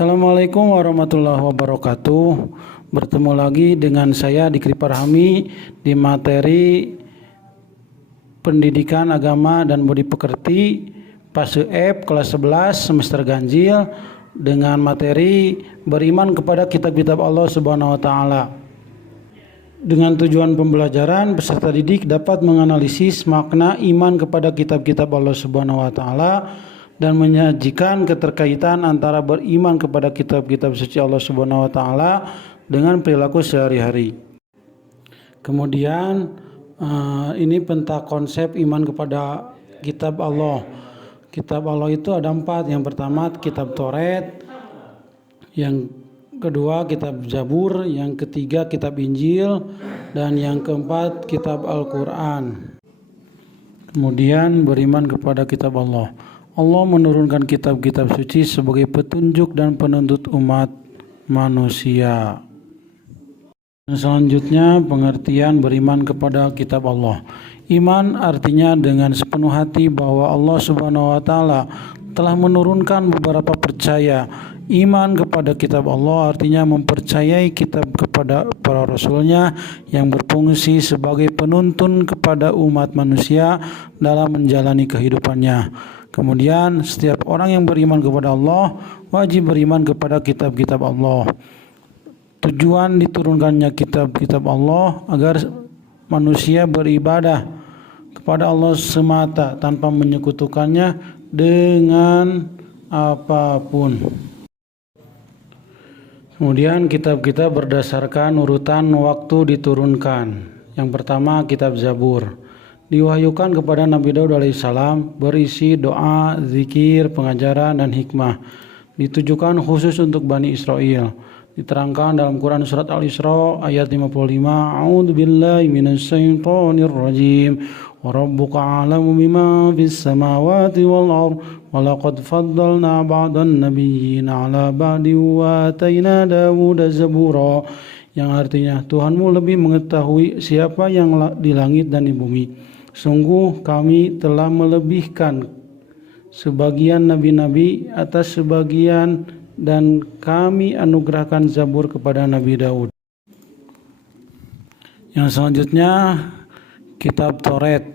Assalamualaikum warahmatullahi wabarakatuh. Bertemu lagi dengan saya Dikri Parhami di materi Pendidikan Agama dan Budi Pekerti Fase F kelas 11 semester ganjil dengan materi beriman kepada kitab-kitab Allah Subhanahu wa taala. Dengan tujuan pembelajaran, peserta didik dapat menganalisis makna iman kepada kitab-kitab Allah Subhanahu wa taala dan menyajikan keterkaitan antara beriman kepada kitab-kitab suci Allah Subhanahu wa taala dengan perilaku sehari-hari. Kemudian ini tentang konsep iman kepada kitab Allah. Kitab Allah itu ada 4. Yang pertama kitab Taurat, yang kedua kitab Zabur, yang ketiga kitab Injil, dan yang keempat kitab Al-Quran. Kemudian beriman kepada kitab Allah. Allah menurunkan kitab-kitab suci sebagai petunjuk dan penuntut umat manusia. Selanjutnya pengertian beriman kepada kitab Allah. Iman artinya dengan sepenuh hati bahwa Allah Subhanahu wa taala telah menurunkan beberapa percaya. Iman kepada kitab Allah artinya mempercayai kitab kepada para rasulnya yang berfungsi sebagai penuntun kepada umat manusia dalam menjalani kehidupannya. Kemudian setiap orang yang beriman kepada Allah wajib beriman kepada kitab-kitab Allah. Tujuan diturunkannya kitab-kitab Allah agar manusia beribadah kepada Allah semata tanpa menyekutukannya dengan apapun. Kemudian kitab-kitab berdasarkan urutan waktu diturunkan. Yang pertama kitab Zabur diwahyukan kepada Nabi Daud alaihissalam, berisi doa, zikir, pengajaran, dan hikmah. Ditujukan khusus untuk Bani Israel. Diterangkan dalam Quran surat Al-Isra ayat 55, A'udzu billahi minasyaitonir rajim. Wa rabbuka a'lamu bima fis samawati wal ardh wa laqad faddalna ba'dan nabiyyina 'ala ba'di wa ataina Dawuda zabura. Yang artinya Tuhanmu lebih mengetahui siapa yang di langit dan di bumi. Sungguh kami telah melebihkan sebagian nabi-nabi atas sebagian dan kami anugerahkan Zabur kepada Nabi Daud. Yang selanjutnya kitab Taurat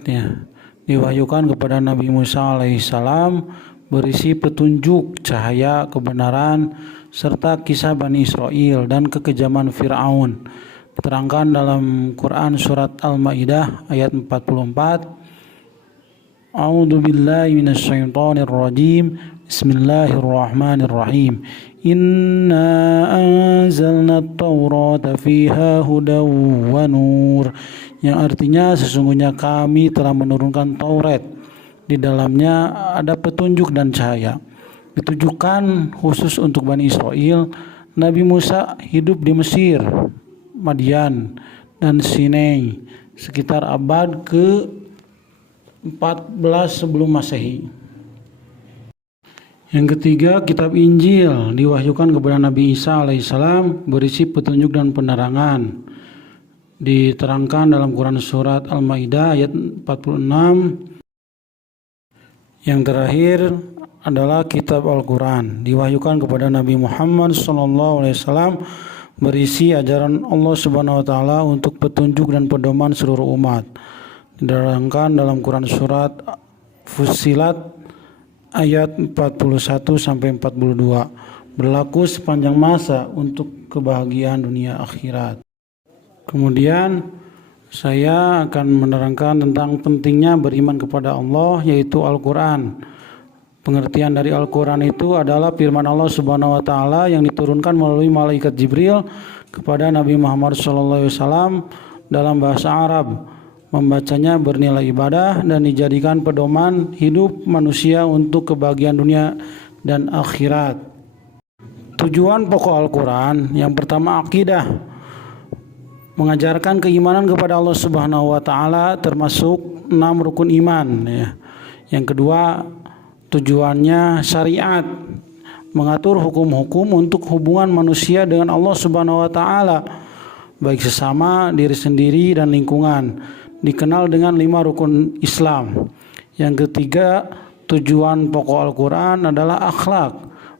diwahyukan kepada Nabi Musa alaihissalam, berisi petunjuk, cahaya, kebenaran, serta kisah Bani Israel dan kekejaman Fir'aun. Diterangkan dalam Quran surat Al-Maidah ayat 44. A'udzu billahi minasyaitonir rajim. Bismillahirrahmanirrahim. Inna anzalna at-taurata fiha hudaw wa nur. Yang artinya sesungguhnya kami telah menurunkan Taurat. Di dalamnya ada petunjuk dan cahaya. Ditujukan khusus untuk Bani Israel. Nabi Musa hidup di Mesir, Madian, dan Sinai sekitar abad ke-14 sebelum Masehi. Yang ketiga kitab Injil diwahyukan kepada Nabi Isa alaihissalam, berisi petunjuk dan penerangan. Diterangkan dalam Quran surat Al-Maidah ayat 46. Yang terakhir adalah kitab Al-Quran diwahyukan kepada Nabi Muhammad SAW, berisi ajaran Allah Subhanahu wa taala untuk petunjuk dan pedoman seluruh umat. Diterangkan dalam Quran surat Fussilat ayat 41 sampai 42. Berlaku sepanjang masa untuk kebahagiaan dunia akhirat. Kemudian saya akan menerangkan tentang pentingnya beriman kepada Allah, yaitu Al-Quran. Pengertian dari Al-Quran itu adalah firman Allah Subhanahu wa taala yang diturunkan melalui malaikat Jibril kepada Nabi Muhammad SAW dalam bahasa Arab. Membacanya bernilai ibadah dan dijadikan pedoman hidup manusia untuk kebahagiaan dunia dan akhirat. Tujuan pokok Al-Quran yang pertama akidah, mengajarkan keimanan kepada Allah Subhanahu wa taala termasuk 6 rukun iman. Yang kedua tujuannya syariat, mengatur hukum-hukum untuk hubungan manusia dengan Allah Subhanahu wa taala, baik sesama, diri sendiri, dan lingkungan. Dikenal dengan 5 rukun Islam. Yang ketiga, tujuan pokok Al-Quran adalah akhlak,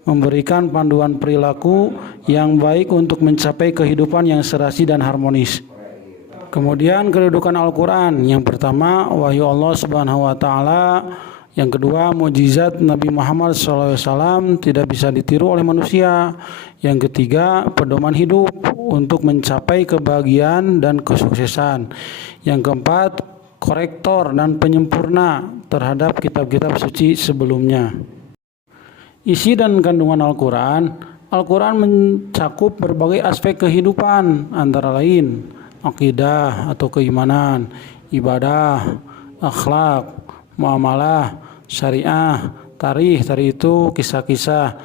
memberikan panduan perilaku yang baik untuk mencapai kehidupan yang serasi dan harmonis. Kemudian kedudukan Al-Quran, yang pertama wahyu Allah Subhanahu wa Ta'ala, yang kedua mukjizat Nabi Muhammad SAW tidak bisa ditiru oleh manusia, yang ketiga pedoman hidup untuk mencapai kebahagiaan dan kesuksesan, yang keempat korektor dan penyempurna terhadap kitab-kitab suci sebelumnya. Isi dan kandungan Al-Quran mencakup berbagai aspek kehidupan, antara lain akidah atau keimanan, ibadah, akhlak, muamalah, syariah, tarikh itu kisah-kisah,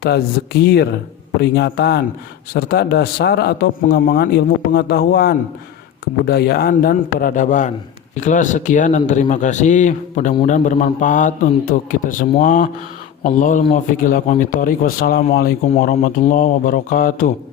tazkir, peringatan, serta dasar atau pengembangan ilmu pengetahuan, kebudayaan, dan peradaban. Ikhlas, sekian dan terima kasih. Mudah-mudahan bermanfaat untuk kita semua. Wallahul muwaffiq ila aqwamit thoriq. Wassalamualaikum warahmatullahi wabarakatuh.